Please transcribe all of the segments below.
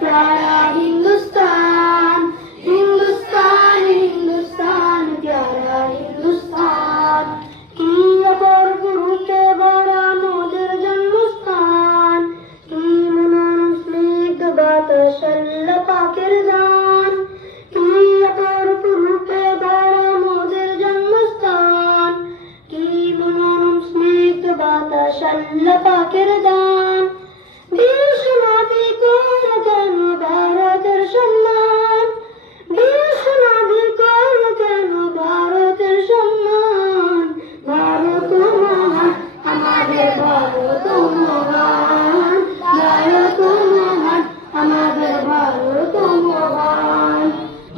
प्यारा हिंदुस्तान, हिंदुस्तान हिंदुस्तान प्यारा हिंदुस्तान। की अपूर्व रूपे बड़ा मोদের জন্মস্থান, কি মনোরম স্নিগ্ধ বাতাস আল্লাহ পাকের দান। কি অপূর্ব রূপে বড় মোদের জন্মস্থান, কি মনোরম স্নিগ্ধ বাতাস আল্লাহ পাকের দান। বিশ্ব নবী কোন কেন ভারতের সম্মান, বিশ্ব নবী কোন কেন ভারতের সম্মান। ভারত মহান, আমাদের ভারত মহান, ভারত মহান, আমাদের ভারত মহান।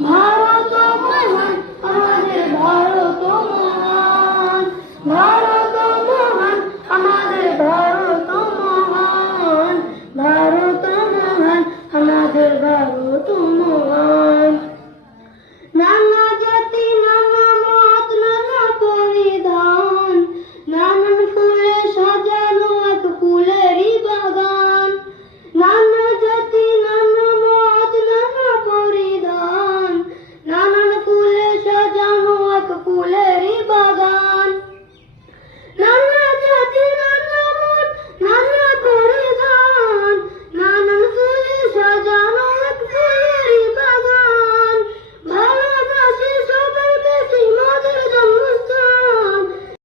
ভারত মহান, আমাদের ভারত মহান, ভারত মহান, আমাদের ভারত মহান, ভারত মহান, আমাদের ভারত মহান।